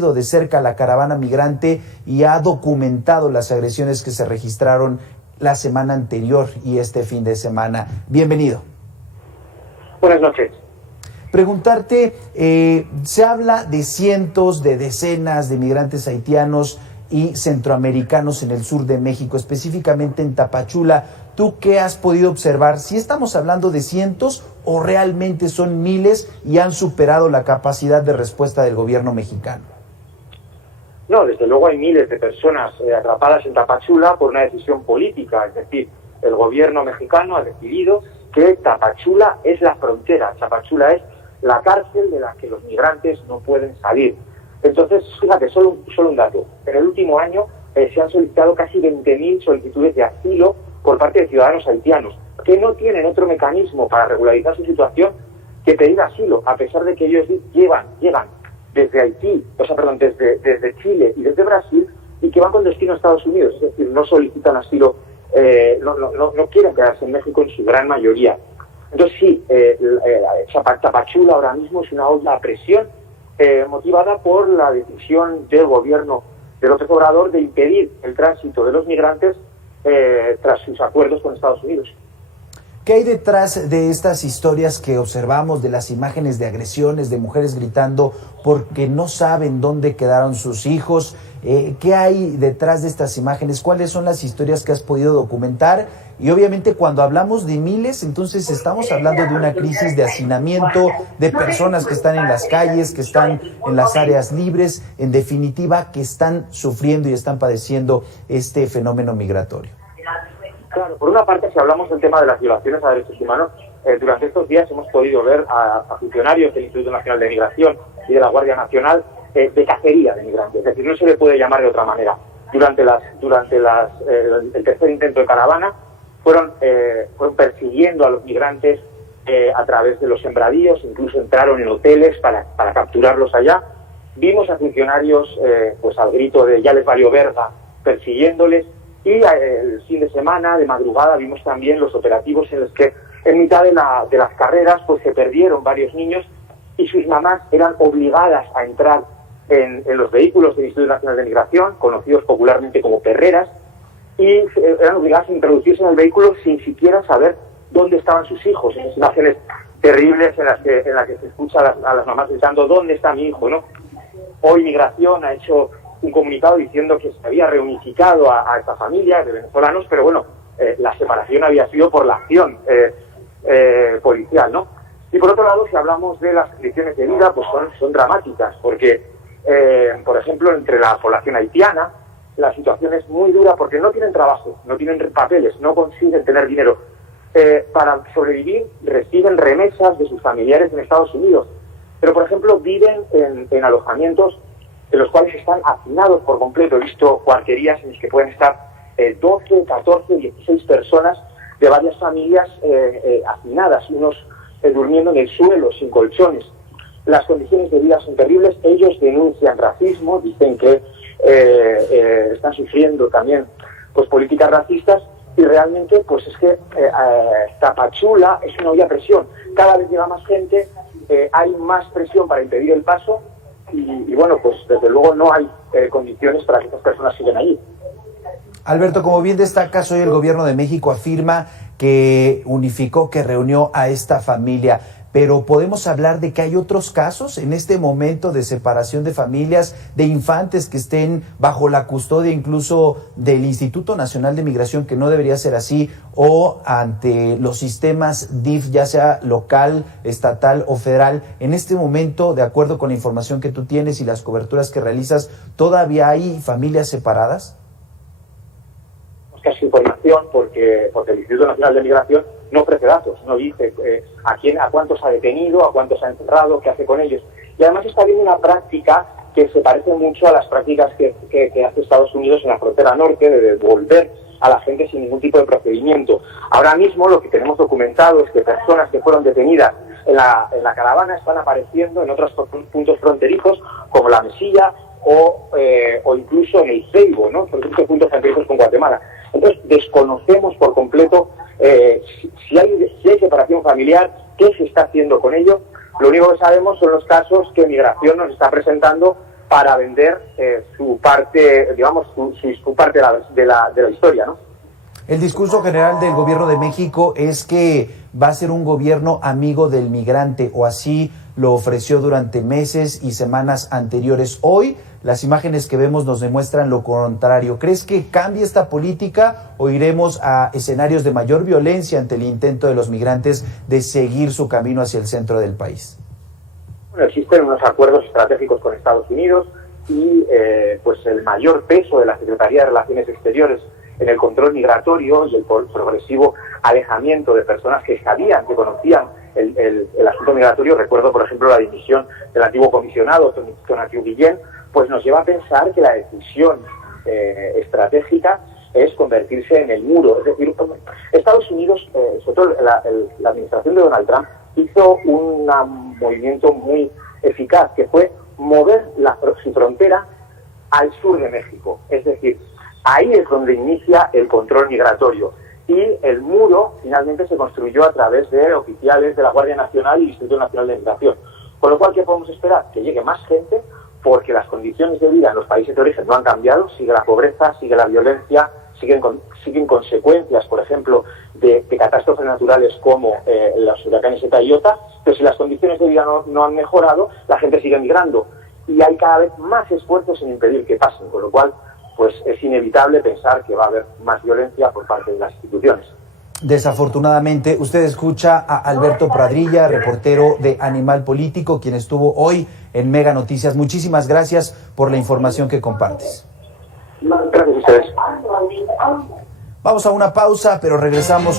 de cerca la caravana migrante y ha documentado las agresiones que se registraron la semana anterior y este fin de semana. Bienvenido. Buenas noches. Preguntarte, se habla de cientos, de decenas de migrantes haitianos y centroamericanos en el sur de México, específicamente en Tapachula. ¿Tú qué has podido observar? ¿Si estamos hablando de cientos o realmente son miles y han superado la capacidad de respuesta del gobierno mexicano? No, desde luego hay miles de personas atrapadas en Tapachula por una decisión política. Es decir, el gobierno mexicano ha decidido que Tapachula es la frontera, Tapachula es la cárcel de la que los migrantes no pueden salir. Entonces, fíjate, solo un dato. En el último año se han solicitado casi 20.000 solicitudes de asilo por parte de ciudadanos haitianos, que no tienen otro mecanismo para regularizar su situación que pedir asilo, a pesar de que ellos llegan desde Haití, desde Chile y desde Brasil, y que van con destino a Estados Unidos. Es decir, no solicitan asilo, no quieren quedarse en México en su gran mayoría. Entonces sí, Tapachula ahora mismo es una olla a presión motivada por la decisión del gobierno de López Obrador de impedir el tránsito de los migrantes tras sus acuerdos con Estados Unidos. ¿Qué hay detrás de estas historias que observamos, de las imágenes de agresiones, de mujeres gritando porque no saben dónde quedaron sus hijos? ¿Qué hay detrás de estas imágenes? ¿Cuáles son las historias que has podido documentar? Y obviamente cuando hablamos de miles, entonces estamos hablando de una crisis de hacinamiento, de personas que están en las calles, que están en las áreas libres, en definitiva, que están sufriendo y están padeciendo este fenómeno migratorio. Claro, por una parte, si hablamos del tema de las violaciones a derechos humanos, durante estos días hemos podido ver a funcionarios del Instituto Nacional de Migración y de la Guardia Nacional de cacería de migrantes. Es decir, no se le puede llamar de otra manera. Durante el tercer intento de caravana, fueron persiguiendo a los migrantes a través de los sembradíos, incluso entraron en hoteles para capturarlos allá. Vimos a funcionarios al grito de ya les valió verga, persiguiéndoles, y el fin de semana, de madrugada, vimos también los operativos en los que en mitad de las carreras pues se perdieron varios niños y sus mamás eran obligadas a entrar en los vehículos del Instituto Nacional de Migración, conocidos popularmente como perreras, y eran obligadas a introducirse en el vehículo sin siquiera saber dónde estaban sus hijos. En imágenes terribles en las que se escucha a las mamás gritando ¿dónde está mi hijo?, ¿no? Hoy Migración ha hecho un comunicado diciendo que se había reunificado a esta familia de venezolanos, pero bueno, la separación había sido por la acción policial, ¿no? Y por otro lado, si hablamos de las condiciones de vida, pues son dramáticas, porque, por ejemplo, entre la población haitiana, la situación es muy dura porque no tienen trabajo, no tienen papeles, no consiguen tener dinero. Para sobrevivir reciben remesas de sus familiares en Estados Unidos, pero, por ejemplo, viven en alojamientos en los cuales están hacinados por completo. He visto cuarterías en las que pueden estar 12, 14, 16 personas de varias familias hacinadas, unos durmiendo en el suelo, sin colchones. Las condiciones de vida son terribles. Ellos denuncian racismo, dicen que están sufriendo también pues políticas racistas, y realmente pues es que Tapachula es una olla a presión. Cada vez llega más gente, hay más presión para impedir el paso, y bueno, pues desde luego no hay condiciones para que estas personas sigan allí. Alberto, como bien destacas, hoy el gobierno de México afirma que unificó, que reunió a esta familia, pero podemos hablar de que hay otros casos en este momento de separación de familias, de infantes que estén bajo la custodia incluso del Instituto Nacional de Migración, que no debería ser así, o ante los sistemas DIF, ya sea local, estatal o federal. En este momento, de acuerdo con la información que tú tienes y las coberturas que realizas, ¿todavía hay familias separadas? Casi información porque el Instituto Nacional de Migración no ofrece datos, no dice a cuántos ha detenido, a cuántos ha encerrado, qué hace con ellos. Y además está habiendo una práctica que se parece mucho a las prácticas que hace Estados Unidos en la frontera norte, de devolver a la gente sin ningún tipo de procedimiento. Ahora mismo lo que tenemos documentado es que personas que fueron detenidas en la caravana están apareciendo en otros puntos fronterizos, como la Mesilla o incluso en el Ceibo, ¿no? Por ejemplo, puntos fronterizos con Guatemala. Entonces, desconocemos por completo si hay separación familiar, qué se está haciendo con ello. Lo único que sabemos son los casos que Migración nos está presentando para vender su parte, digamos, su parte de la historia, ¿no? El discurso general del gobierno de México es que va a ser un gobierno amigo del migrante, o así lo ofreció durante meses y semanas anteriores. Hoy las imágenes que vemos nos demuestran lo contrario. ¿Crees que cambie esta política o iremos a escenarios de mayor violencia ante el intento de los migrantes de seguir su camino hacia el centro del país? Bueno, existen unos acuerdos estratégicos con Estados Unidos y pues el mayor peso de la Secretaría de Relaciones Exteriores en el control migratorio y el progresivo alejamiento de personas que sabían, que conocían el asunto migratorio. Recuerdo, por ejemplo, la dimisión del antiguo comisionado, Tonatiuh Guillén, pues nos lleva a pensar que la decisión estratégica es convertirse en el muro. Es decir, Estados Unidos, sobre todo la administración de Donald Trump, hizo un movimiento muy eficaz, que fue mover su frontera al sur de México. Es decir, ahí es donde inicia el control migratorio. Y el muro finalmente se construyó a través de oficiales de la Guardia Nacional y el Instituto Nacional de Migración. Con lo cual, ¿qué podemos esperar? Que llegue más gente, porque las condiciones de vida en los países de origen no han cambiado. Sigue la pobreza, sigue la violencia, siguen consecuencias, por ejemplo, de catástrofes naturales como los huracanes Eta y Iota. Pero si las condiciones de vida no han mejorado, la gente sigue migrando. Y hay cada vez más esfuerzos en impedir que pasen, con lo cual pues es inevitable pensar que va a haber más violencia por parte de las instituciones. Desafortunadamente, usted escucha a Alberto Pradilla, reportero de Animal Político, quien estuvo hoy en Mega Noticias. Muchísimas gracias por la información que compartes. Gracias a ustedes. Vamos a una pausa, pero regresamos.